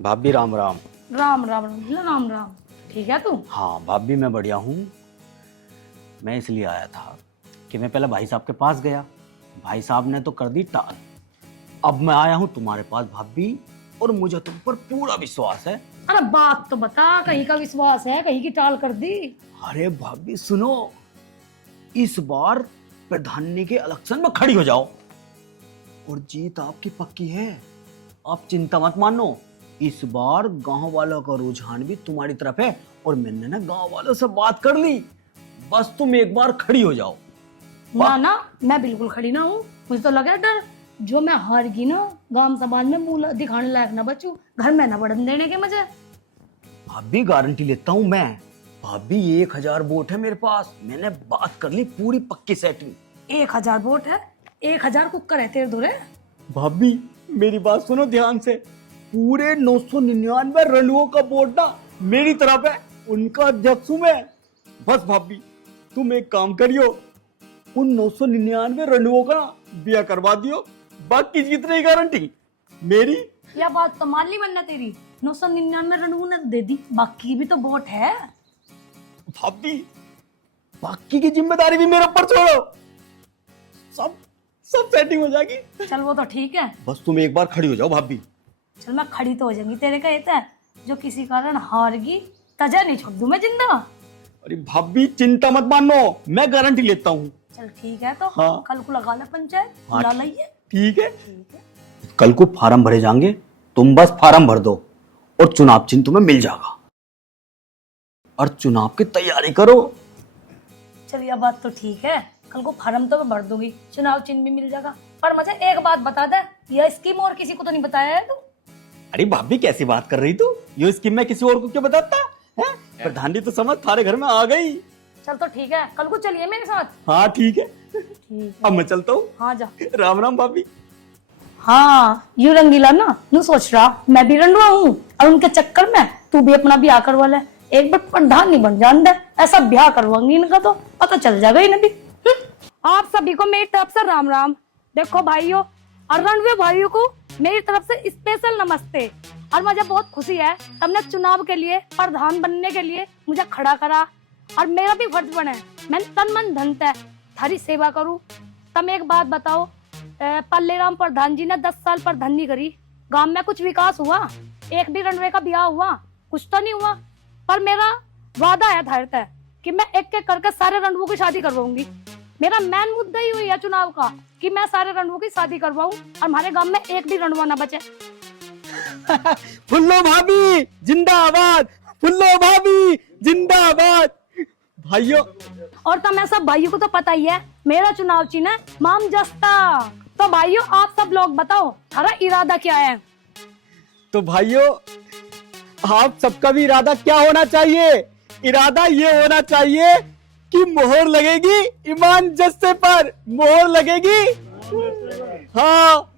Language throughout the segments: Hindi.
भाभी राम राम। राम राम राम राम राम। ठीक है तू? हाँ भाभी मैं बढ़िया हूँ। मैं इसलिए आया था कि मैं पहले भाई साहब के पास गया, भाई साहब ने तो कर दी टाल। अब मैं आया हूँ तुम्हारे पास भाभी, और मुझे तुम पर पूरा विश्वास है। अरे बात तो बता, कहीं का विश्वास है, कहीं की टाल कर दी। अरे भाभी सुनो, इस बार प्रधानी के इलेक्शन में खड़ी हो जाओ और जीत आपकी पक्की है। आप चिंता मत मानो, इस बार गांव वालों का रुझान भी तुम्हारी तरफ है और मैंने ना गांव वालों से बात कर ली। बस तुम एक बार खड़ी हो जाओ। ना ना, मैं बिल्कुल खड़ी ना हूँ। मुझे तो लगा डर, जो मैं हार गई ना, गांव समाज में मुंह दिखाने लायक ना बचूं, घर में ना बढ़न देने के मुझे। भाभी गारंटी लेता हूँ मैं। भाभी 1000 वोट है मेरे पास, मैंने बात कर ली पूरी पक्की सेटिंग। 1000 वोट है? 1000 कुकर है तेरे धुरे? भाभी मेरी बात सुनो ध्यान से, पूरे 999 रणुओं का वोट ना मेरी तरफ है, उनका अध्यक्ष हूं मैं। बस भाभी तुम एक काम करियो, उन 999 रणुओं का ब्याह करवा दियो, बाकी जितने गारंटी मेरी। यह बात तो मान ली मैंने तेरी, 999 रणू ने दे दी, बाकी भी तो वोट है। भाभी बाकी की जिम्मेदारी भी मेरे ऊपर छोड़ो, सब सब सेटिंग हो जाएगी। चल वो तो ठीक है, बस तुम एक बार खड़ी हो जाओ भाभी। चल मैं खड़ी तो हो जाऊंगी तेरे कहते हैं, जो किसी कारण हार गई तजा नहीं छोड़ दूं मैं जिंदा। अरे भाभी चिंता मत मानो, मैं गारंटी लेता हूँ। चल ठीक है, तो हाँ। कल को लगा ले पंचायत, हाँ, बुला लाइए। ठीक है। ठीक है। कल को फार्म भरे जाएंगे, तुम बस फार्म भर दो और चुनाव चिन्ह तुम्हें मिल जाएगा, और चुनाव की तैयारी करो। चल यह बात तो ठीक है, कल को फार्म तो मैं भर दूंगी, चुनाव चिन्ह भी मिल जाएगा। पर मुझे एक बात बता दे, यह स्कीम और किसी को तो नहीं बताया है तू? अरे भाभी कैसी बात कर रही तू, ये स्कीम मैं किसी और को क्यों बताता है? प्रधानी तो समझ थारे घर में आ गई। चल तो ठीक है, कल को चलिए मेरे साथ। हाँ ठीक है, ठीक अब है। मैं चलता हूँ। हाँ जा। राम राम भाभी। हाँ यू रंगीला ना, नू सोच रहा मैं भी रंडुआ हूँ और उनके चक्कर में तू भी अपना ब्याह करवा ले। एक बार प्रधान नहीं बन जान दे, ऐसा ब्याह करवाऊंगी इनका तो पता चल जाएगा इन्हें भी। आप सभी को मेरी तरफ से राम राम। देखो भाइयों और रणवीर भाइयों को मेरी तरफ से स्पेशल नमस्ते। और मुझे बहुत खुशी है, तुमने चुनाव के लिए, प्रधान बनने के लिए मुझे खड़ा करा, और मेरा भी फर्ज बने मैं तन मन धन से थारी सेवा करूं। तुम एक बात बताओ, पल्लेराम प्रधान जी ने 10 साल प्रधानी करी, गांव में कुछ विकास हुआ? एक भी रणवे का ब्याह हुआ? कुछ तो नहीं हुआ। पर मेरा वादा है थारे से कि मैं एक एक करके सारे रणवों की शादी करवाऊंगी। मेरा मेन मुद्दा ही हुई है चुनाव का कि मैं सारे रणवों की शादी करवाऊं और हमारे गांव में एक भी रणवा ना बचे। फुल्लो भाभी जिंदाबाद, फुल्लो भाभी जिंदाबाद। भाइयों और तो मैं सब भाइयों को तो पता ही है, मेरा चुनाव चिन्ह है माम जस्ता। तो भाइयों आप सब लोग बताओ, हमारा इरादा क्या है? तो भाइयों आप सबका भी इरादा क्या होना चाहिए? इरादा ये होना चाहिए कि मोहर लगेगी ईमान जस्से पर, मोहर लगेगी। हाँ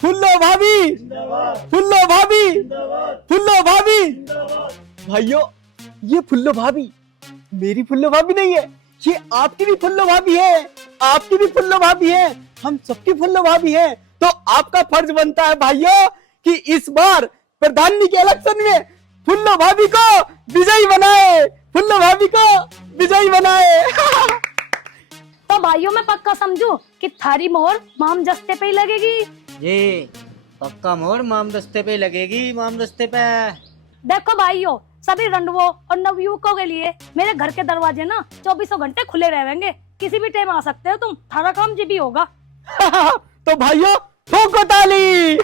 फुल्लो भाभी, फुल्लो भाभी, फुल्लो भाभी। भाइयों ये फुल्लो भाभी मेरी फुल्लो भाभी नहीं है, ये आपकी भी फुल्लो भाभी है, आपकी भी फुल्लो भाभी है, हम सबकी फुल्लो भाभी है। तो आपका फर्ज बनता है भाइयों कि इस बार प्रधानी के इलेक्शन में फुल्लो भाभी को विजयी बनाए, फुल्लो भाभी को विजयी बनाए। तो भाइयों मैं पक्का समझू कि थारी मोहर माम जस्ते पे ही लगेगी? जी पक्का मोहर माम दस्ते पे लगेगी, माम दस्ते पे। देखो भाइयों, सभी रंडवों और नवयुवकों के लिए मेरे घर के दरवाजे ना 24 घंटे खुले रहेंगे, किसी भी टाइम आ सकते हो तुम, थारा काम जी भी होगा। तो भाइयों ठोको ताली।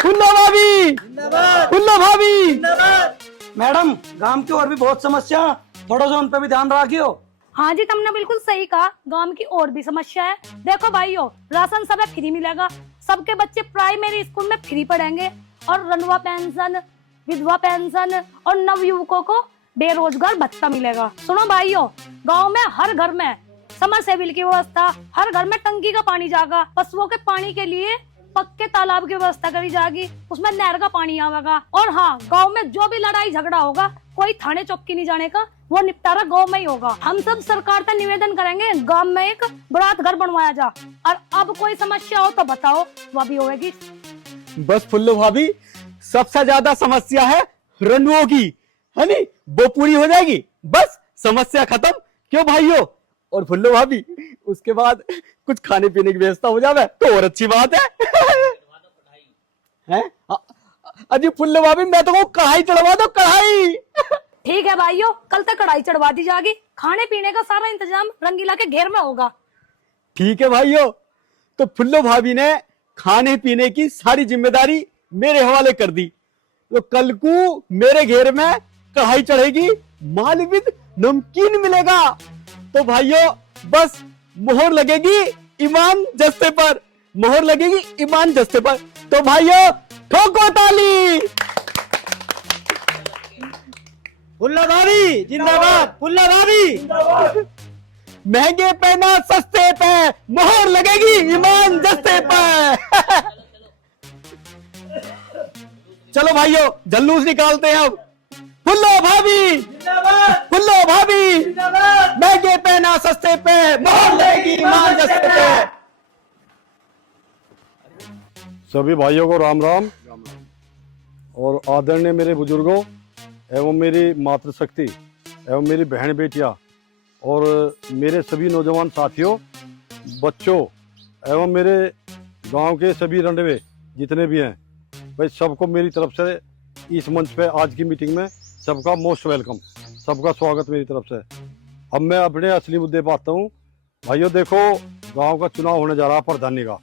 फुल्लो भाभी, फुल्लो भाभी। मैडम गांव की और भी बहुत समस्या, थोड़ा सा उन पे भी ध्यान रखियो। हाँ जी, तुमने बिल्कुल सही कहा, गांव की और भी समस्या है। देखो भाइयों, राशन सब फ्री मिलेगा, सबके बच्चे प्राइमरी स्कूल में फ्री पढ़ेंगे, और रंडवा पेंशन, विधवा पेंशन, और नवयुवकों को बेरोजगार भत्ता मिलेगा। सुनो भाइयों, गांव में हर घर में समरसेबिल की व्यवस्था, हर घर में टंकी का पानी जाएगा, पशुओं के पानी के लिए पक्के तालाब की व्यवस्था करी जाएगी, उसमें नहर का पानी आवेगा। और हाँ, गांव में जो भी लड़ाई झगड़ा होगा, कोई थाने चौकी नहीं जाने का, वो निपटारा गांव में ही होगा। हम सब सरकार से निवेदन करेंगे, गांव में एक बरात घर बनवाया जा, और अब कोई समस्या हो तो बताओ, वह भी होगी। बस फुल्लो भाभी, सबसे ज्यादा समस्या है रंडुओं की, है नी? वो पूरी हो जाएगी, बस समस्या खत्म। क्यों भाइयों? और फुल्लो भाभी, उसके बाद कुछ खाने पीने की व्यवस्था हो जाए तो और अच्छी बात है। हैं? अजी फुल्लो भाभी, मैं तो कहूं कढ़ाई चढ़वा दो, कढ़ाई। ठीक है भाइयों, कल तक कढ़ाई चढ़वा दी जाएगी। खाने पीने का सारा इंतजाम रंगीला के घेर में होगा। ठीक है भाइयों, तो फुल्लो भाभी ने खाने पीने की सारी जिम्मेदारी मेरे हवाले कर दी। तो कल को मेरे घेर में कढ़ाई चढ़ेगी, मालविद नमकीन मिलेगा। तो भाइयों, बस मोहर लगेगी ईमान जस्ते पर, मोहर लगेगी ईमान जस्ते पर। तो भाइयों, ठोको ताली। फुल्ला भाभी जिंदाबाद, फुल्ला भाभी। महंगे पे ना सस्ते पे, मोहर लगेगी ईमान जस्ते पे। चलो भाइयों, जल्लूस निकालते हैं अब। फुल्लो भाभी, फुल्लो भाभी, महंगे पे ना सस्ते पे, मोहर लगेगी ईमान जस्ते पे। सभी भाइयों को राम राम और आदरणीय मेरे बुजुर्गों एवं मेरी मातृशक्ति एवं मेरी बहन बेटियां और मेरे सभी नौजवान साथियों, बच्चों एवं मेरे गांव के सभी रंडवे जितने भी हैं, भाई सबको मेरी तरफ से इस मंच पे आज की मीटिंग में सबका मोस्ट वेलकम, सबका स्वागत मेरी तरफ से। अब मैं अपने असली मुद्दे पर आता हूँ। भाइयों देखो, गांव का चुनाव होने जा रहा प्रधानी का,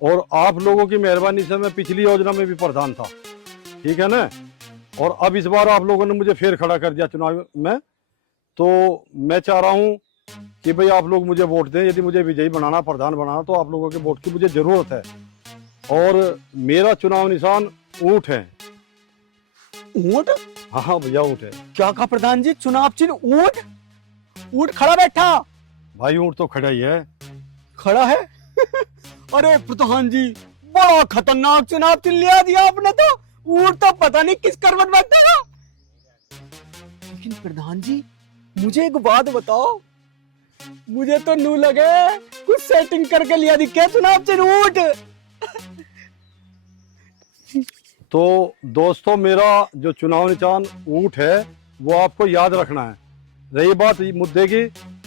और आप लोगों की मेहरबानी से मैं पिछली योजना में भी प्रधान था, ठीक है ना? और अब इस बार आप लोगों ने मुझे फिर खड़ा कर दिया चुनाव में, तो मैं चाह रहा हूँ कि भाई आप लोग मुझे वोट दें। यदि मुझे विजयी बनाना, प्रधान बनाना, तो आप लोगों के वोट की मुझे जरूरत है। और मेरा चुनाव निशान ऊंट है। ऊंट? हाँ भैया, ऊंट है। क्या कहा प्रधान जी? चुनाव चिन्ह ऊंट? ऊंट खड़ा बैठा? भाई ऊंट तो खड़ा ही है। खड़ा है? अरे प्रधान जी, बड़ा खतरनाक चुनाव चिन्ह लिया दिया आपने तो। ऊंट तो पता नहीं किस करवट बैठेगा। लेकिन प्रधान जी, मुझे एक बात बताओ, मुझे तो नू लगे कुछ सेटिंग करके लिया दी क्या चुनाव चिन्ह ऊंट? तो दोस्तों, मेरा जो चुनाव निशान ऊंट है वो आपको याद रखना है। रही बात मुद्दे की,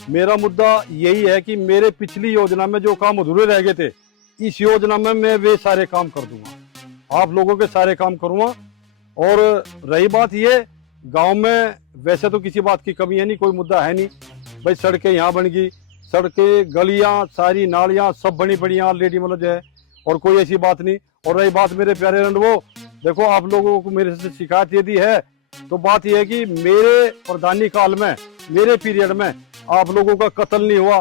मेरा मुद्दा यही है कि मेरे पिछली योजना में जो काम अधूरे रह गए थे, इस योजना में मैं वे सारे काम कर दूंगा, आप लोगों के सारे काम करूंगा। और रही बात ये, गांव में वैसे तो किसी बात की कमी है नहीं, कोई मुद्दा है नहीं। भाई सड़कें यहाँ बन गई, सड़कें, गलियां, सारी नालियां सब बनी पड़ी ऑलरेडी, मतलब जो है, और कोई ऐसी बात नहीं। और रही बात मेरे प्यारे रंडवो, देखो आप लोगों को मेरे से शिकायत यदि है तो बात यह है कि मेरे प्रधानी काल में, मेरे पीरियड में आप लोगों का कत्ल नहीं हुआ,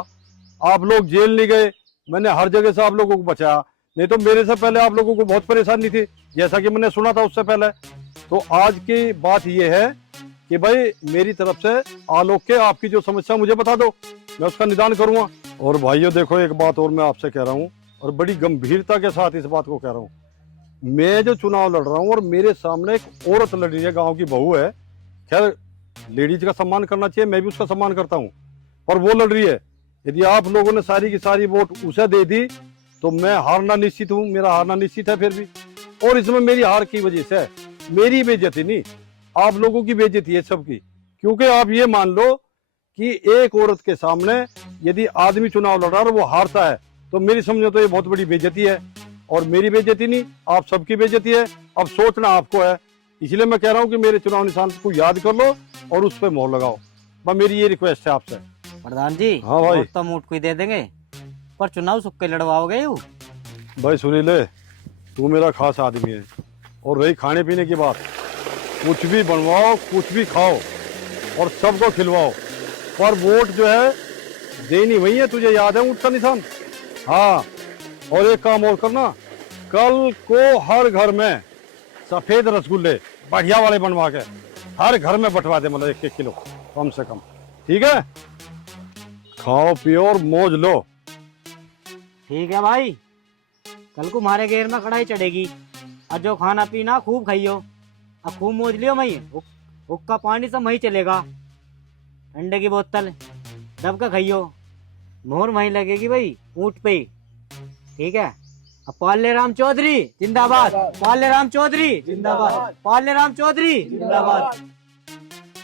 आप लोग जेल नहीं गए, मैंने हर जगह से आप लोगों को बचाया। नहीं तो मेरे से पहले आप लोगों को बहुत परेशानी थी, जैसा कि मैंने सुना था उससे पहले। तो आज की बात यह है कि भाई मेरी तरफ से आलोक के आपकी जो समस्या मुझे बता दो, मैं उसका निदान करूंगा। और भाइयों देखो, एक बात और मैं आपसे कह रहा हूँ, और बड़ी गंभीरता के साथ इस बात को कह रहा हूँ। मैं जो चुनाव लड़ रहा हूँ और मेरे सामने एक औरत लड़ रही है, गाँव की बहू है। खैर, लेडीज का सम्मान करना चाहिए, मैं भी उसका सम्मान करता हूँ, पर वो लड़ रही है। यदि आप लोगों ने सारी की सारी वोट उसे दे दी तो मैं हारना निश्चित हूँ, मेरा हारना निश्चित है फिर भी। और इसमें मेरी हार की वजह से मेरी बेइज्जती नहीं, आप लोगों की बेइज्जती है सबकी। क्योंकि आप ये मान लो कि एक औरत के सामने यदि आदमी चुनाव लड़ रहा है और वो हारता है, तो मेरी समझो तो ये बहुत बड़ी बेइज्जती है। और मेरी बेइज्जती नहीं, आप सबकी बेइज्जती है। अब सोचना आपको है, इसलिए मैं कह रहा हूँ कि मेरे चुनाव निशान को याद कर लो और उस पर मोहर लगाओ। बस मेरी ये रिक्वेस्ट है आपसे। प्रधान जी, हाँ भाई। वोट तो मूट को ही दे देंगे, पर चुनाव सुक्के लड़वाओगे यू? भाई सुनीले, तू मेरा खास आदमी है। और रही खाने पीने की बात, कुछ भी बनवाओ, कुछ भी खाओ और सबको खिलवाओ, पर वोट जो है देनी वही है। तुझे याद है ऊंट का निशान? हाँ, और एक काम और करना, कल को हर घर में सफेद रसगुल्ले बढ़िया वाले बनवा के हर घर में बंटवा दे, मतलब 1-1 किलो कम से कम, ठीक है? खाओ पियो और मौज लो। ठीक है भाई, कल को हमारे घेर में कढ़ाई चढ़ेगी, और जो खाना पीना खूब खाइयो और खूब मौज लियो। मई हुक्का पानी सब वही चलेगा, ठंडे की बोतल दब का खाइयो। मोहर वहीं लगेगी भाई, ऊँट पे ही, ठीक है? अब पाले राम चौधरी जिंदाबाद, पाले राम चौधरी जिंदाबाद, पाले राम चौधरी जिंदाबाद।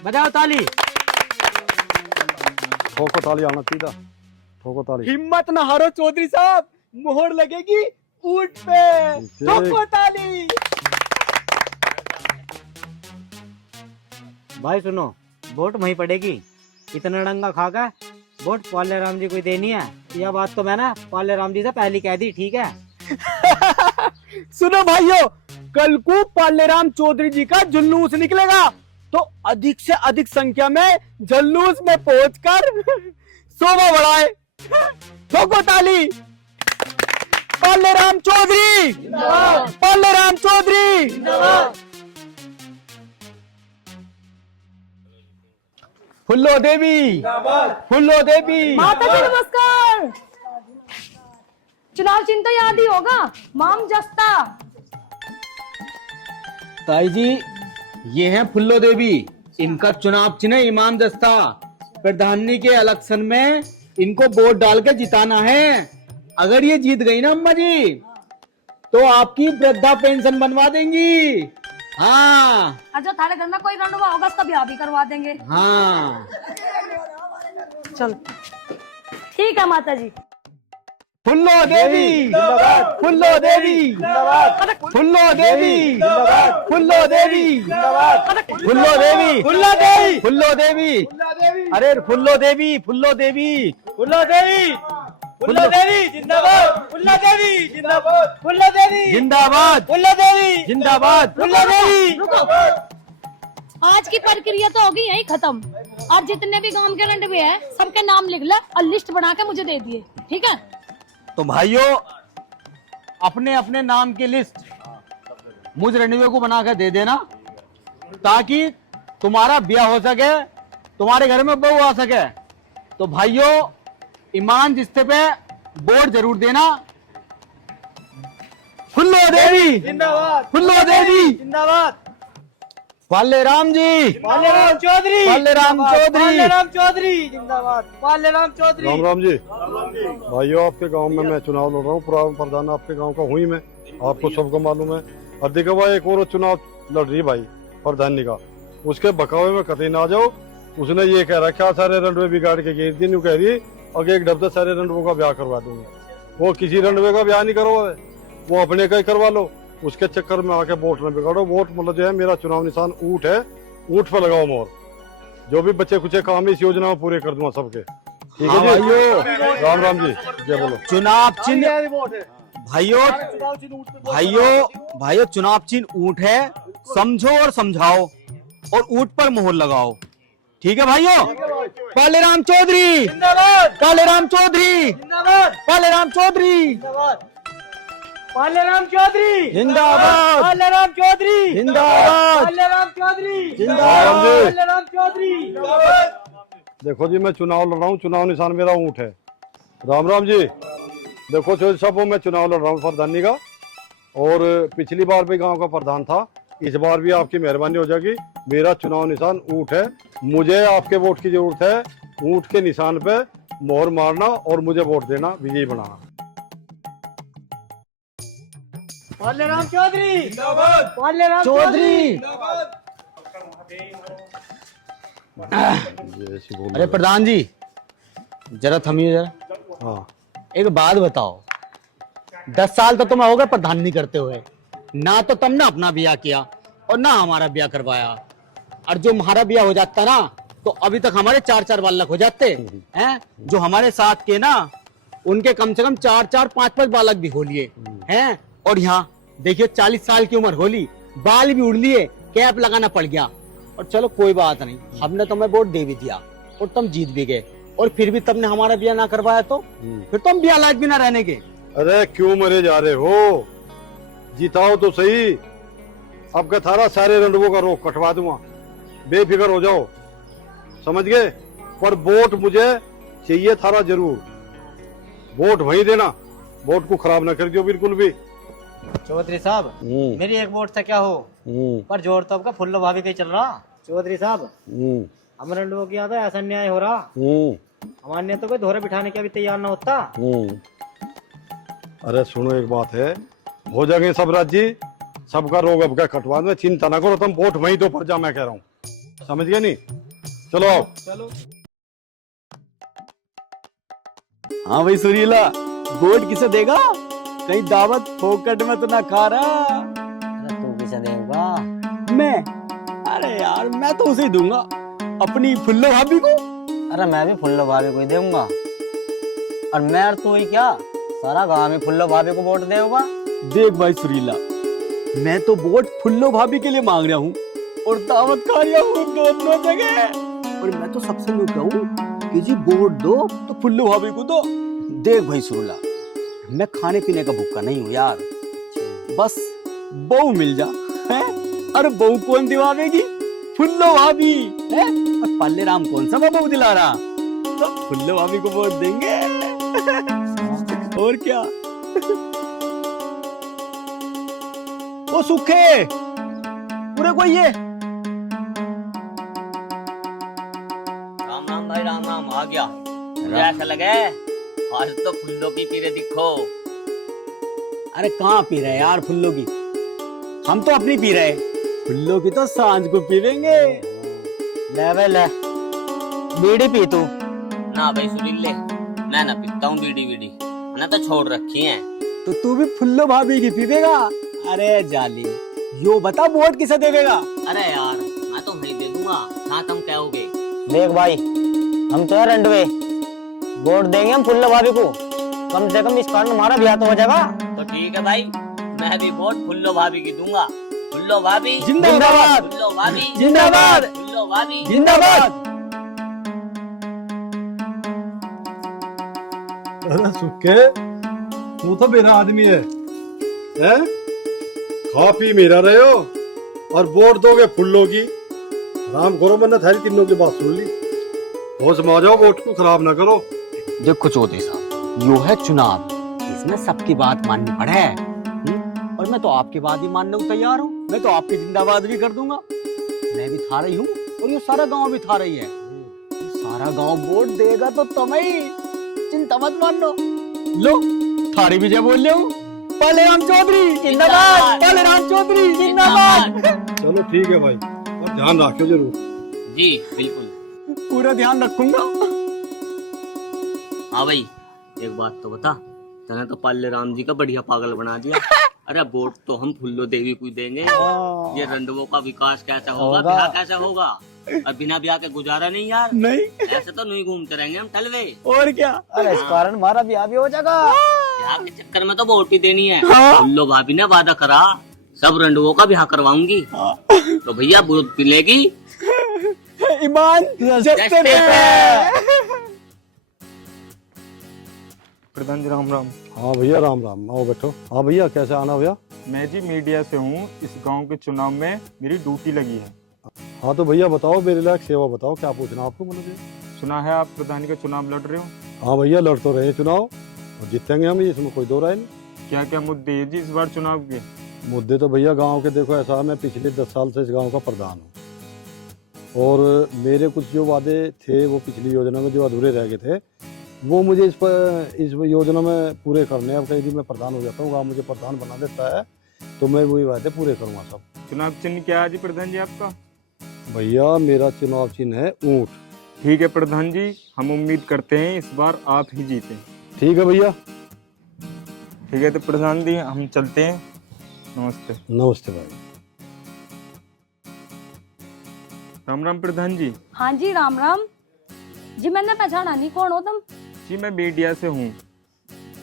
बजाओ ताली। ठोको ताली आना सीधा, ठोको ताली। हिम्मत न हारो चौधरी साहब, मोहर लगेगी ऊंट पे। ठोको ताली। भाई सुनो, वोट वहीं पड़ेगी। इतना डंगा खाकर वोट पाले राम जी को ही देनी है। यह बात तो मैं ना पाले राम जी से पहले कह दी, ठीक है? सुनो भाइयों, कल को पालेराम चौधरी जी का जुलूस निकलेगा, तो अधिक से अधिक संख्या में जुलूस में पहुंचकर शोभा बढ़ाए। ठोको ताली। पालेराम चौधरी, पालेराम चौधरी। फुल्लो देवी, फुल्लो देवी। माता जी नमस्कार। चुनाव चिन्ह तो याद ही होगा, माम जस्ता। ताई जी, ये है फुल्लो देवी, इनका चुनाव चिन्ह इमाम दस्ता। प्रधानी के इलेक्शन में इनको वोट डाल के जिताना है। अगर ये जीत गई ना अम्मा जी, तो आपकी वृद्धा पेंशन बनवा देंगी। हाँ और जो थारे घर में कोई रंडवा होगा उसका ब्याह भी करवा देंगे। हाँ। चल ठीक है माता जी। फुल्लो देवी, फुल्लो देवी, फुल्लो देवी, फुल्लो देवी, फुल्लो देवी, फुल्लो देवी, फुल्लो देवी। अरे फुल्लो देवी, फुल्लो देवी, फुल्लो देवी, फुल्लो देवी जिंदाबाद, फुल्लो देवी जिंदाबाद, फुल्लो देवी जिंदाबाद, फुल्लो देवी जिंदाबाद, फुल्लो देवी। आज की प्रक्रिया तो होगी यही खत्म। और जितने भी गांव के रंडवे हैं सबके नाम लिख ले और लिस्ट बना के मुझे दे दिए, ठीक है? तो भाइयों, अपने अपने नाम की लिस्ट मुझ रणवे को बना कर दे देना, ताकि तुम्हारा ब्याह हो सके, तुम्हारे घर में बहू आ सके। तो भाइयों, ईमान रिश्ते पे वोट जरूर देना। फुल्लो देवी जिंदाबाद, फुल्लो देवी जिंदाबाद। पाले राम जी, पाले राम चौधरी, पाले राम चौधरी, पाले राम चौधरी जिंदाबाद, पाले राम चौधरी। राम राम जी। भाइयों, आपके गांव में मैं चुनाव लड़ रहा हूँ, प्रधान आपके गांव का हुई मैं, आपको सबको मालूम है। और देखो भाई, एक और चुनाव लड़ रही भाई प्रधानी का, उसके बकावे में कतई ना जाओ। उसने ये कह रखा सारे रंडवे बिगाड़ के घेर दी, कह रही और एक डब्बे सारे रंडवों का ब्याह करवा दूंगा। वो किसी रंडवे का ब्याह नहीं करवा, वो अपने का ही करवा लो। उसके चक्कर में आके वोट न बिगाड़ो। वोट मतलब जो है, मेरा चुनाव निशान ऊंट है, ऊंट पे लगाओ मोहर। जो भी बच्चे कुछ काम इस योजना में पूरे कर दूंगा सबके, ठीक है भाइयों? राम राम जी, जय बोलो। चुनाव चिन्ह भाइयों, भाइयों चुनाव चिन्ह ऊंट है, समझो और समझाओ और ऊंट पर मोहर लगाओ, ठीक है भाइयों? पाले राम चौधरी जिंदाबाद, पाले राम चौधरी जिंदाबाद, पाले राम चौधरी जिंदाबाद, पाले राम चौधरी जिंदाबाद, पाले राम चौधरी जिंदाबाद, पाले राम चौधरी जिंदाबाद, पाले राम चौधरी जिंदाबाद। देखो जी, मैं चुनाव लड़ रहा हूँ, चुनाव निशान मेरा ऊंट है। राम राम जी। देखो चौधरी साहब, मैं चुनाव लड़ रहा हूँ प्रधानी का, और पिछली बार भी गांव का प्रधान था, इस बार भी आपकी मेहरबानी हो जाएगी। मेरा चुनाव निशान ऊंट है, मुझे आपके वोट की जरूरत है। ऊंट के निशान पे मोहर मारना और मुझे वोट देना, विजयी बनाना। पाले राम चौधरी जिंदाबाद, पाले राम चौधरी। अरे प्रधान जी, जरा थमिए जरा। हाँ, एक बात बताओ, 10 साल तो तुम्हें हो गए प्रधान नहीं करते हुए, ना तो तुमने अपना ब्याह किया और ना हमारा ब्याह करवाया। और जो हमारा ब्याह हो जाता ना, तो अभी तक हमारे 4-4 बालक हो जाते हैं। जो हमारे साथ के ना, उनके कम से कम 4-4, 5-5 बालक भी हो लिए हैं। और यहाँ देखिए, 40 साल की उम्र हो ली, बाल भी उड़ लिए, कैप लगाना पड़ गया। और चलो कोई बात नहीं, हमने तुम्हें वोट दे भी दिया और तुम जीत भी गए, और फिर भी तुमने हमारा ब्याह ना करवाया, तो फिर तुम ब्याह लायक भी ना रहने के। अरे क्यों मरे जा रहे हो? जिताओ तो सही। अब का थारा सारे रंडवों का रोक कटवा दूंगा, बेफिक्र हो जाओ, समझ गए? पर वोट मुझे चाहिए थारा जरूर। वोट वही देना, वोट को खराब ना कर दियो बिल्कुल भी। चौधरी साहब, मेरी एक वोट से क्या हो, पर जोर तो आपका फुल्लो भाभी का ही चल रहा। चौधरी साहब, हमारे लोगों की आता ऐसा न्याय हो रहा, हमारे तो कोई धोरे बिठाने के भी तैयार ना होता। अरे सुनो, एक बात है, हो जाएंगे सब राज्य, सबका रोग अब क्या कटवा में, चिंता ना करो, तुम वोट वहीं दो पर जा, मैं कह रहा हूँ, समझ गए नहीं? चलो आओ। चलो। हाँ भाई सुरीला, वोट किसे देगा? कहीं दावत फोकट में तो ना खा रहा? अरे तू किसे देगा? मैं? अरे यार मैं तो उसे ही दूंगा, अपनी फुल्लो भाभी को। अरे मैं भी फुल्लो भाभी को ही दूंगा। और मैं और तू ही क्या, सारा गांव में फुल्लो भाभी को वोट देगा। देख भाई सुरीला, मैं तो वोट फुल्लो भाभी के लिए मांग रहा हूँ और दावत खा रहा हूँ दोनों जगह। और मैं तो सबसे लोग कहूँ कि जी वोट दो तो फुल्लो भाभी को दो। देख भाई सुरीला, मैं खाने पीने का भूखा नहीं हूँ यार, बस बहू मिल जा है। अरे बहू कौन दिलावेगी? फुल्लो भाभी है। और पल्ले राम कौन सा बहू दिला रहा? तो फुल्लो भाभी को वोट देंगे। और क्या? ओ सूखे पूरे कोई ये। राम राम भाई, राम राम। आ गया। मुझे ऐसा लगे आज तो फुल्लो की पीरे दिखो। अरे कहाँ पी रहे यार फुल्लो की, हम तो अपनी पी रहे, फुल्लो की तो सांझ को पीवेंगे। ले वे ले, बीड़ी पी तू। ना भाई सुरीले, मैं ना पीता हूँ बीड़ी बीड़ी, मैंने तो छोड़ रखी है। तो तू भी फुल्लो भाभी की पीवेगा? अरे जाली, यो बता वोट किसे देवेगा? अरे यार मैं तो वही दे दूंगा जहाँ तुम कहोगे। देख भाई, हम तो है रंडवे, वोट देंगे हम फुल्लो भाभी को, कम से कम इस कारण हमारा ब्याह तो हो जाएगा। तो ठीक है भाई, मैं भी वोट फुल्लो भाभी की दूंगा। फुल्लो भाभी जिंदाबाद, फुल्लो भाभी जिंदाबाद, फुल्लो भाभी जिंदाबाद। अरे सुखे, तू तो मेरा आदमी है, हैं? खा पी मेरा रहे हो और वोट दोगे फुल्लो की। राम करो, मैंने थारी तीनों की बात सुन ली, होश में आ जाओ, वोट को खराब ना करो। देखो चौधरी साहब, यो है चुनाव, इसमें सबकी बात माननी पड़े। और मैं तो आपकी बात ही मानने को तैयार हूँ, मैं तो आपकी जिंदाबाद भी कर दूंगा। मैं भी था रही हूँ और ये सारा गांव भी था रही है। ये सारा गांव वोट देगा तो तुम्हें चिंता मत मान लो। लो थारी विजय बोल रहे हूँ, पहले राम चौधरी जिंदाबाद, पहले राम चौधरी जिंदाबाद। चलो ठीक है भाई, और ध्यान रखियो जरूर। जी बिल्कुल। पूरा ध्यान रखूंगा। हाँ भाई, एक बात तो बता, तने तो पाले राम जी का बढ़िया पागल बना दिया। अरे वोट तो हम फुल्लो देवी को ही देंगे। ये रंडवों का विकास कैसे होगा, ब्याह कैसे होगा? और बिना ब्याह के गुजारा नहीं यार। नहीं, ऐसे तो नहीं घूमते रहेंगे हम टलवे। और क्या? अरे इस कारण हमारा ब्याह भी हो जाएगा। ब्याह के चक्कर में तो वोट ही देनी है। फुल्लो भाभी ने वादा करा, सब रंडवों का ब्याह करवाऊंगी। तो भैया वोट मिलेगी। ईमान जस्ते पे। प्रधान जी राम राम। हाँ भैया राम राम, आओ बैठो। हाँ भैया, कैसे आना भैया? मैं जी मीडिया से हूँ, इस गांव के चुनाव में मेरी ड्यूटी लगी है। हाँ तो भैया बताओ, मेरे लायक सेवा बताओ, क्या पूछना आपको मुझे? सुना है आप प्रधान का चुनाव लड़ रहे हो, हाँ भैया, लड़ तो रहे हैं चुनाव और जीतेंगे हम, इसमें कोई दो राय नहीं। क्या क्या मुद्दे हैं जी इस बार चुनाव के? मुद्दे तो भैया गांव के, देखो ऐसा है, मैं पिछले 10 साल से इस गांव का प्रधान हूँ और मेरे कुछ जो वादे थे वो पिछली योजना में जो अधूरे रह गए थे, वो मुझे इस योजना में पूरे करने हैं। अब कहीं भी मैं प्रधान हो जाता हूँ, गाँव मुझे प्रधान बना देता है तो मैं वही वादे पूरे करूँगा सब। चुनाव चिन्ह क्या है जी प्रधान जी आपका? भैया मेरा चुनाव चिन्ह है ऊँट। ठीक है प्रधान जी, हम उम्मीद करते हैं इस बार आप ही जीते। ठीक है भैया। ठीक है तो प्रधान जी हम चलते हैं, नमस्ते। नमस्ते भाई। राम राम प्रधान जी। हाँ जी राम राम जी, मैंने पहचाना नहीं, कौन हो तुम? जी मैं मीडिया से हूँ,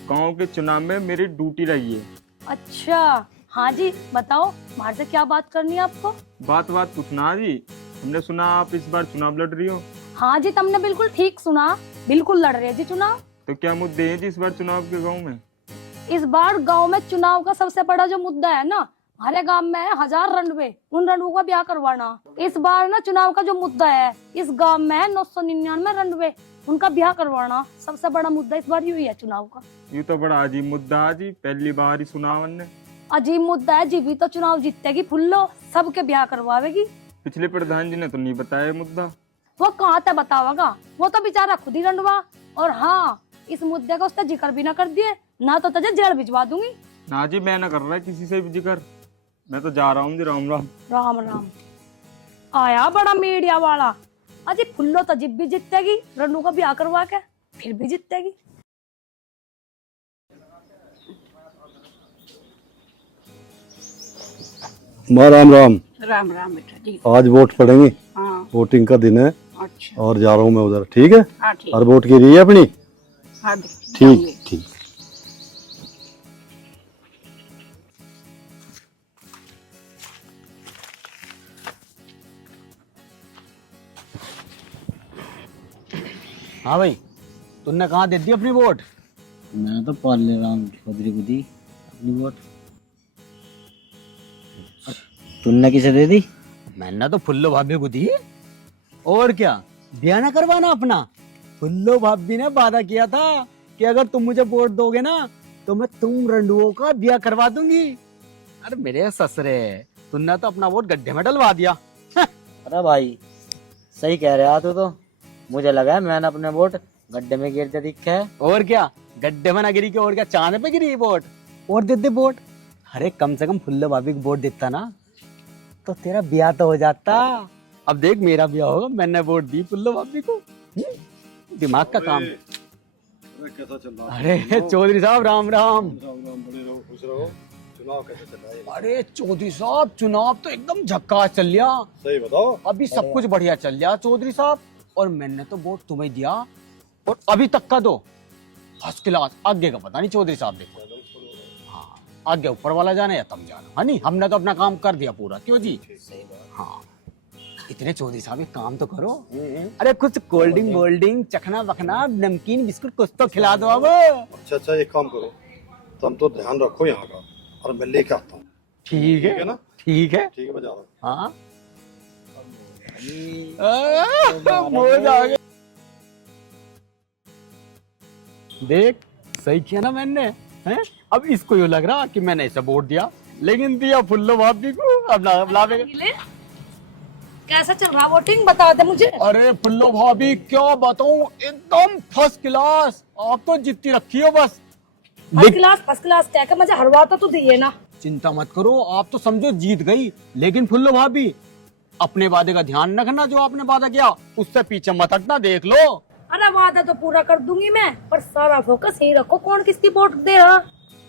गांव के चुनाव में मेरी ड्यूटी लगी है। अच्छा हाँ जी, बताओ हमारे से क्या बात करनी है आपको? बात पूछना जी, हमने सुना आप इस बार चुनाव लड़ रही हो। हाँ जी, तुमने बिल्कुल ठीक सुना, बिल्कुल लड़ रहे जी चुनाव। तो क्या मुद्दे हैं जी इस बार चुनाव के गांव में? इस बार गांव में चुनाव का सबसे बड़ा जो मुद्दा है ना, हमारे गांव में है 1000 रंडवे, उन रंडवों का ब्याह करवाना। इस बार ना चुनाव का जो मुद्दा है, इस गांव में है 999 रंडवे, उनका ब्याह करवाना सबसे बड़ा मुद्दा इस बार यही है चुनाव का। ये तो बड़ा अजीब मुद्दा है जी, पहली बार ही सुना हमने। अजीब मुद्दा है जी, भी तो चुनाव जीतेगी फुल्लो, सबके ब्याह करवावेगी। पिछले प्रधान जी ने तो नहीं बताया मुद्दा। वो कहाँ तक बतावागा, वो तो बेचारा खुद ही रंडवा। और हाँ, इस मुद्दे का उसने जिक्र भी ना कर दिए ना तो तुझे जेल भिजवा दूंगी। ना जी मैं ना कर रहा है किसी से भी जिक्र, मैं तो जा रहा हूँ जी। राम राम। राम राम। आया बड़ा मीडिया वाला। अजी फुल्लो तो जिब भी जीतेगी, रन्नू का ब्याह करवा के फिर भी जीतेगी। माँ राम राम। राम राम बेटा जी। आज वोट पड़ेंगे, हाँ वोटिंग का दिन है अच्छा। और जा रहा हूँ मैं उधर, ठीक है? हाँ ठीक। और वोट की रही है अपनी? हाँ ठीक ठीक। हाँ भाई, तुमने कहाँ दे दी अपनी वोट? मैं तो पाले राम चौधरी को दी अपनी वोट। तुमने किसे दे दी? मैंने तो फुल्लो भाभी को दी। और क्या, ब्याह ना करवाना अपना? फुल्लो भाभी ने वादा किया था कि अगर तुम मुझे वोट दोगे ना तो मैं तुम रंडुओं का ब्याह करवा दूंगी। अरे मेरे ससुरे, तुमने तो अपना वोट गड्ढे में डलवा दिया। अरे भाई सही कह रहे हो, तो मुझे लगा है मैंने अपने वोट गड्ढे में गिरते दिखे है। और क्या, गड्ढे में ना गिरी के और क्या, चांद पे गिरी वोट। और दे दे वोट। अरे कम से कम फुल्लो भाभी को वोट देता ना तो तेरा ब्याह तो हो जाता। अब देख मेरा ब्याह होगा, मैंने वोट दी फुल्लो भाभी को। दिमाग का काम। कैसा चल रहा अरे चौधरी साहब राम राम। बड़े रहो, खुश रहो। चुनाव कैसे चल रहा है? अरे चौधरी साहब, चुनाव तो एकदम झक्कास चल लिया। सही बताओ। अभी सब कुछ बढ़िया चल लिया चौधरी साहब। और मैंने तो वोट तुम्हें दिया और अभी तक का दो फर्स्ट क्लास। आगे का पता नहीं चौधरी साहब, देखो। हाँ, आगे ऊपर वाला जाने या तुम जाना, है नहीं? हमने तो अपना काम कर दिया पूरा, क्यों जी? हाँ, इतने चौधरी साहब एक काम तो करो। अरे कुछ कोल्ड ड्रिंक वोल्डिंग, चखना वखना, नमकीन बिस्कुट कुछ तो खिला दो अब। अच्छा एक काम करो, तुम तो ध्यान रखो यहाँ का और मैं लेके आता हूँ। ठीक है ना? ठीक है। ठीक है, मैं जा रहा हूँ। हाँ मौज आ गई। देख सही किया ना मैंने, हैं? अब इसको यूं लग रहा कि मैंने इसे वोट दिया, लेकिन दिया फुल्लो भाभी को। अब लावेगा। कैसा चल रहा वोटिंग, बता दे मुझे। अरे फुल्लो भाभी क्या बताऊं, एकदम फर्स्ट क्लास। आप तो जीतती रखी हो बस। फर्स्ट क्लास क्या, मुझे हरवाता तो दिए ना। चिंता मत करो, आप तो समझो जीत गई। लेकिन फुल्लो भाभी अपने वादे का ध्यान रखना, जो आपने वादा किया उससे पीछे मत हटना, देख लो। अरे वादा तो पूरा कर दूंगी मैं, पर सारा फोकस यही रखो कौन किसकी वोट दे रहा।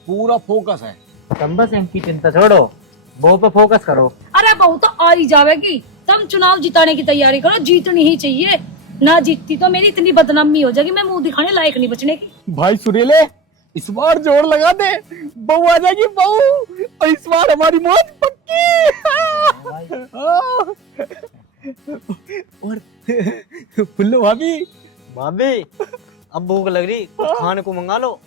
पूरा फोकस है। तुम बस इनकी चिंता छोड़ो, वो पे फोकस करो। अरे बहू तो आ ही जाएगी। तुम चुनाव जिताने की तैयारी करो, जीतनी ही चाहिए। ना जीतती तो मेरी इतनी बदनामी हो जाएगी, मैं मुंह दिखाने लायक नहीं बचने की। भाई सुरीले, इस बार जोर लगा दे, बहू आ जाएगी बहू, और इस बार हमारी मौज पक्की। और फुल्लो भाभी भाभी अब भूख लग रही, खाने को मंगा लो।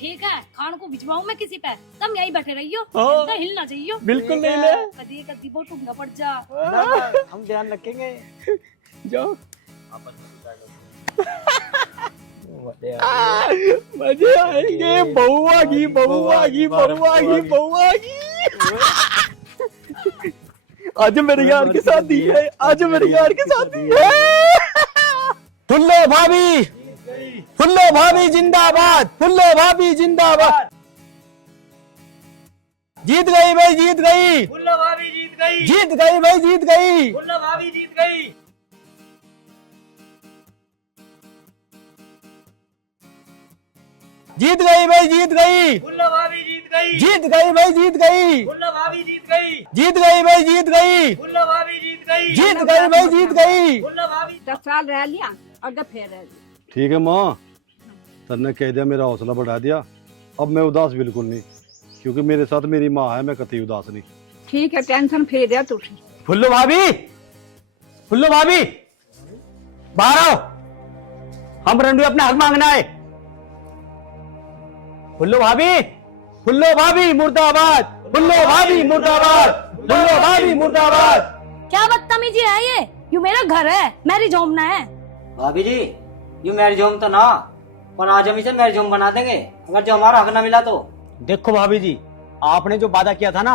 ठीक है, खान को भिजवाऊं मैं किसी पे, तुम यही बैठे रहियो। हाँ। तो हिलना चाहिए। बिल्कुल नहीं ले। कदी कदी वो टूंगा पड़ जा। हम ध्यान रखेंगे। जाओ। मजे आएंगे। बहू आगी, बहू आगी, बहू आगी, बहू आगी। आज मेरे यार की शादी है, आज मेरे यार की शादी है। फुल्लो भाभी, फुल्लो भाभी जिंदाबाद, फुल्लो भाभी जिंदाबाद। जीत गई भाई, जीत गई। फुल्लो भाभी जीत गई। जीत गई भाई, जीत गई। फुल्लो भाभी जीत गई। जीत गई भाई, जीत गई। फुल्लो भाभी जीत गई। जीत गई भाई, जीत गई। फुल्लो भाभी जीत गई। जीत गई भाई, जीत गई। फुल्लो भाभी जीत गई। जीत गई भाई, जीत गई। फुल्लो भाभी 10 साल रह लिया, अगर फिर रह लिया। ठीक है माँ, तन्ने कह दिया, मेरा हौसला बढ़ा दिया। अब मैं उदास बिल्कुल नहीं, क्योंकि मेरे साथ मेरी माँ है, मैं कतई उदास नहीं। ठीक है, टेंशन फेर दिया तू। फुल्लो भाभी, फुल्लो भाभी बाहर आओ, हम रंडू अपना हक मांगना है। फुल्लो भाभी, फुल्लो भाभी मुर्दाबाद, फुल्लो भाभी मुर्दाबाद, फुल्लो भाभी मुर्दाबाद। क्या बदतमीजी है ये? यू मेरा घर है, मैरिज होम ना है। भाभी जी, यू मैरिज होम तो ना, पर आज हम इसे मैरिज होम बना देंगे अगर जो हमारा हक ना मिला तो। देखो भाभी जी, आपने जो वादा किया था ना,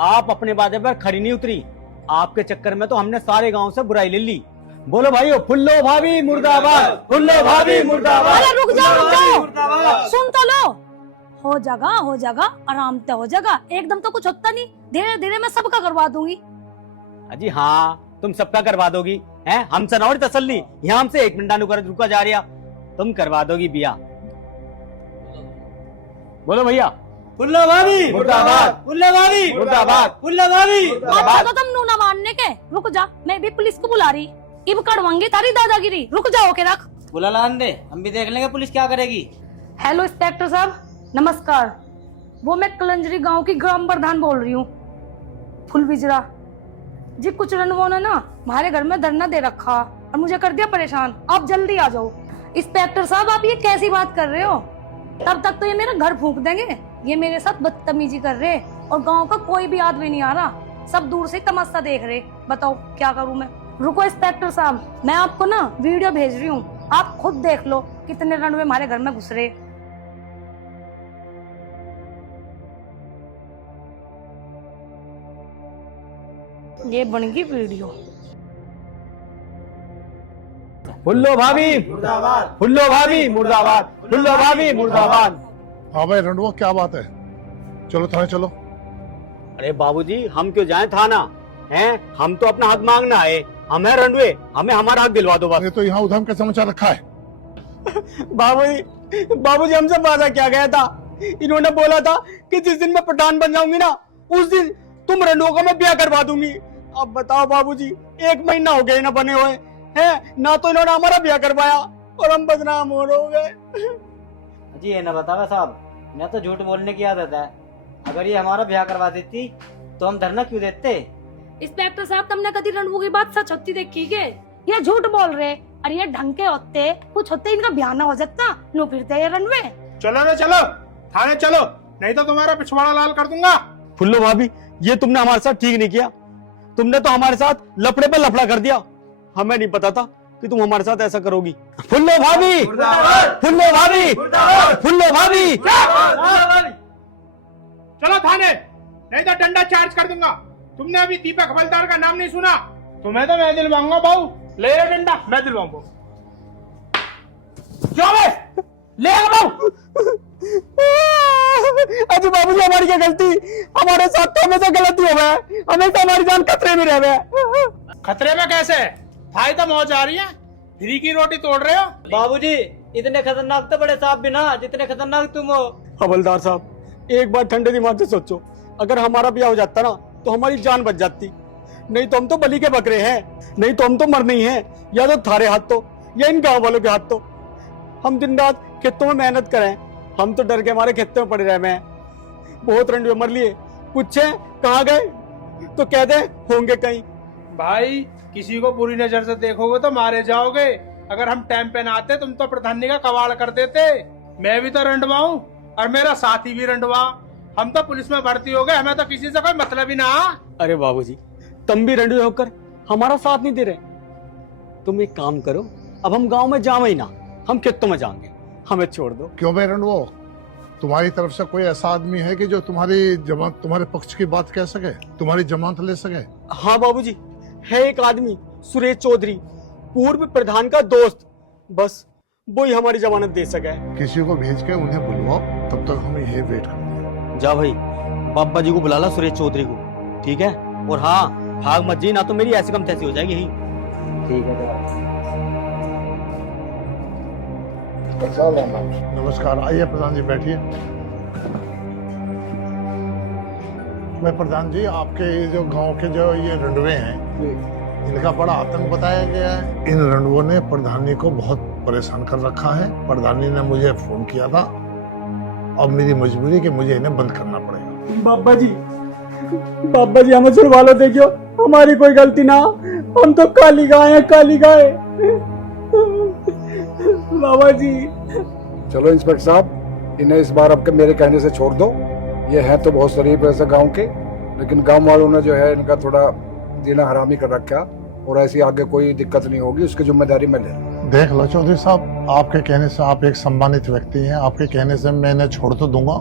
आप अपने वादे पर खरी नहीं उतरी। आपके चक्कर में तो हमने सारे गांव से बुराई ले ली। बोलो भाइयों, फुल्लो भाभी मुर्दाबाद, फुल्लो भाभी मुर्दाबाद। अरे रुक जाओ, रुक जाओ, सुन तो लो। हो जाएगा आराम से हो जाएगा, एकदम तो कुछ होता नहीं, धीरे धीरे मैं सबका करवा दूंगी। अजी हाँ, तुम सबका करवा दोगी हैं? हम सनौर तसल्ली यहाँ हमसे 1 मिनट रुका जा रहा, तुम करवा दोगी बिया। बोलो भैया, फुल्लो भाभी मुर्दाबाद, फुल्लो भाभी मुर्दाबाद, फुल्लो भाभी। अच्छा तो तुम नू ना मानने के, रुक जा, मैं भी पुलिस को बुला रही, इब कड़वांगी तारी दादागिरी, रुक जाओ के रख। बुला लान दे, हम भी देख लेंगे पुलिस क्या करेगी। हेलो इंस्पेक्टर साहब, नमस्कार। वो मैं कलंजरी गांव की ग्राम प्रधान बोल रही हूँ, फुल बिजरा जी। कुछ रनवों ने ना हमारे घर में धरना दे रखा और मुझे कर दिया परेशान, आप जल्दी आ जाओ। इंस्पेक्टर साहब आप ये कैसी बात कर रहे हो? तब तक तो ये मेरा घर फूंक देंगे, ये मेरे साथ बदतमीजी कर रहे और गांव का कोई भी आदमी नहीं आ रहा, सब दूर से तमाशा देख रहे। बताओ क्या करूं मैं? रुको इंस्पेक्टर साहब, मैं आपको ना वीडियो भेज रही हूँ, आप खुद देख लो कितने रणवे हमारे घर में घुस रहे। ये बन गई वीडियो। फुल्लो भाभी मुर्दाबाद, फुल्लो भाभी मुर्दाबाद, फुल्लो भाभी मुर्दाबाद। हाँ भाई रंडुआ, क्या बात है? चलो थाने चलो। अरे बाबूजी, हम क्यों जाएं थाना? हैं, हम तो अपना हक मांगना है, हम है रंडवे, हमें हमारा हक दिलवा दो बस। ये तो यहाँ उधम का समाचार रखा है। बाबूजी हमसे वादा क्या गया था? इन्होंने बोला था कि जिस दिन मैं पठान बन जाऊंगी ना, उस दिन तुम रंडुओं का मैं ब्याह करवा दूंगी। अब बताओ बाबूजी, 1 महीना हो गया ना बने हुए हैं, ना तो इन्होंने हमारा ब्याह करवाया और हम बदनाम हो गए। जी ये ना बतावा साहब, मैं तो झूठ बोलने की आदत है, अगर ये हमारा ब्याह करवा देती तो हम धरना क्यों देते? इंस्पेक्टर साहब, तुमने कभी रणवू की बात सच होती देखी के? ये झूठ बोल रहे, और ये ढंग के होते, कुछ होते इनका ब्याह ना हो जाता, नो फिरते ये रणवे। चलो ना, चलो थाने चलो, नहीं तो तुम्हारा पिछवाड़ा लाल कर दूंगा। फुल्लो भाभी, ये तुमने हमारे साथ ठीक नहीं किया, तुमने तो हमारे साथ लफड़े पे लफड़ा कर दिया। हमें नहीं पता था कि तुम हमारे साथ ऐसा करोगी। फुल्लो भाभी, फुल्लो भाभी, फुल्लो भाभी। चलो थाने, नहीं तो डंडा चार्ज कर दूंगा। तुमने अभी दीपक हवलदार का नाम नहीं सुना? तुम्हें तो मैं दिलवाऊंगा बाबू, ले डंडा, मैं दिलवाऊंगा। ले आओ। अजी बाबूजी, हमारी क्या गलती? हमारे साथ तो हमेशा गलती हो गया, हमेशा हमारी जान खतरे में रह गए। खतरे में कैसे? भाई तो मौज आ रही है, फ्री की रोटी तोड़ रहे हो। बाबूजी इतने खतरनाक तो बड़े साहब भी ना जितने खतरनाक तुम हो। हवलदार साहब, एक बार ठंडे दिमाग से सोचो, अगर हमारा ब्याह हो जाता ना तो हमारी जान बच जाती, नहीं तो हम तो बलि के बकरे हैं, नहीं तो हम तो मरने ही हैं, या तो थारे हाथ तो या इन गांव वालों के हाथ तो। हम दिन रात खेतों में मेहनत करें, हम तो डर के हमारे खेतों में पड़े रहे हैं। बहुत रंडवे मर लिए, पूछे कहाँ गए तो कहते होंगे कहीं। भाई किसी को बुरी नजर से देखोगे तो मारे जाओगे, अगर हम टाइम पे ना आते तुम तो प्रधानी का कवाड़ कर देते। मैं भी तो रंडवा हूँ और मेरा साथी भी रंडवा, हम तो पुलिस में भर्ती हो गए, हमें तो किसी से कोई मतलब ही ना। अरे बाबूजी, तुम भी रंडवे होकर हमारा साथ नहीं दे रहे। तुम एक काम करो, अब हम गांव में जावे ही ना, हम खेतों में जाएंगे, हमें छोड़ दो। क्यों भाई रंडुआ, तुम्हारी तरफ से कोई ऐसा आदमी है कि जो तुम्हारे पक्ष की बात कह सके, तुम्हारी जमानत ले सके? हाँ बाबूजी, है एक आदमी, सुरेश चौधरी, पूर्व प्रधान का दोस्त, बस वो ही हमारी जमानत दे सके। किसी को भेज के उन्हें बुलवाओ, तब तक हम यही वेट करेंगे। जा भाई, बाबा जी को बुला ला, सुरेश चौधरी को, ठीक है? और हाँ, भाग मत जी, ना तो मेरी ऐसी कम तैसी हो जाएगी। ठीक है। नमस्कार, आइए प्रधान जी बैठिए। मैं प्रधान जी, आपके ये जो गांव के जो ये रंडवे हैं, इनका बड़ा आतंक बताया गया है। इन रंडवों ने प्रधानी को बहुत परेशान कर रखा है। प्रधानी ने मुझे फोन किया था, अब मेरी मजबूरी कि मुझे इन्हें बंद करना पड़ेगा। बाबा जी हमें छुड़वा लो, देखियो हमारी कोई गलती ना, हम तो काली गाय हैं, काली गाय। बाबा जी। चलो इंस्पेक्टर साहब, इन्हें इस बार आपके मेरे कहने से छोड़ दो। ये है तो बहुत शरीफ ऐसे गांव के, लेकिन गांव वालों ने जो है इनका थोड़ा जीना हरामी कर रखा, और ऐसी आगे कोई दिक्कत नहीं होगी, उसकी जिम्मेदारी मैं ले रहा हूं। देख लो चौधरी साहब, आपके कहने से, आप एक सम्मानित व्यक्ति हैं, आपके कहने से मैं इन्हें छोड़ तो दूंगा,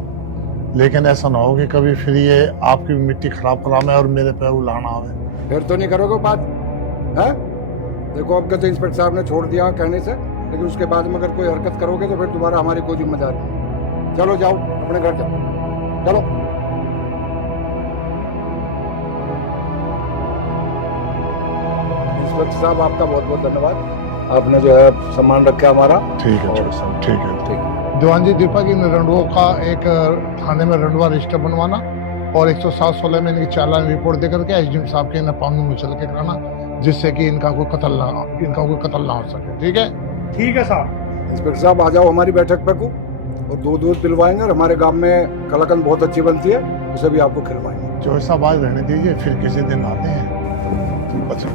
लेकिन ऐसा ना हो कि कभी फिर ये आपकी मिट्टी खराब करावे और मेरे पैर उलाना आवे। फिर तो नहीं करोगे बात है? देखो आपके तो इंस्पेक्टर साहब ने छोड़ दिया कहने से, लेकिन उसके बाद में अगर कोई हरकत करोगे तो फिर दोबारा हमारी कोई जिम्मेदारी नहीं। चलो जाओ अपने घर जाओ, चलो। इंस्पेक्टर साहब आपका बहुत बहुत धन्यवाद, आपने जो है सम्मान रखा हमारा। ठीक है चौधरी साहब, ठीक है। दीवान जी दीपक, इन रंडुओं का एक थाने में रंडुआ रजिस्टर बनवाना और 107/16 में इनकी चालान रिपोर्ट देकर के एसडीएम साहब के इन पानी में चल के कराना, जिससे कि इनका कोई कत्ल ना हो सके। ठीक है? ठीक है साहब। इंस्पेक्टर साहब आ जाओ हमारी बैठक पे को, और दूध पिलवाएंगे, और हमारे गांव में कलाकंद बहुत अच्छी बनती है, उसे भी आपको खिलवाएंगे। चौधरी साहब आज रहने दीजिए, फिर किसी दिन आते हैं। बच्चा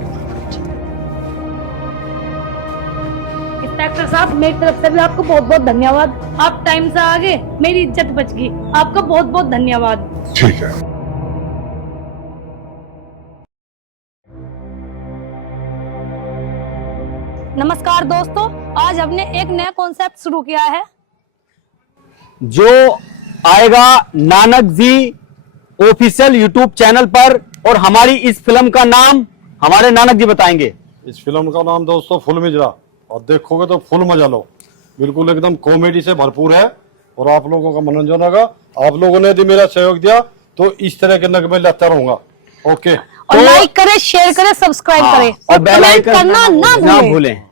इंस्पेक्टर साहब, मेरी तरफ से भी आपको बहुत बहुत धन्यवाद। आप टाइम से आ गए, मेरी इज्जत बच गई। आपका बहुत बहुत धन्यवाद। ठीक है। नमस्कार दोस्तों, आज हमने एक नया कॉन्सेप्ट शुरू किया है जो आएगा Nanak ji official YouTube channel पर, और हमारी इस फिल्म का नाम हमारे नानक जी बताएंगे। इस फिल्म का नाम दोस्तों फुल मिजरा, और देखोगे तो फुल मजा लो। बिल्कुल एकदम कॉमेडी से भरपूर है और आप लोगों का मनोरंजन होगा। आप लोगों ने यदि मेरा सहयोग दिया तो इस तरह के नगमे लाता रहूंगा। ओके, और लाइक करें, शेयर करें, सब्सक्राइब करें और बेल कमेंट आइकन करना ना ना भूलें।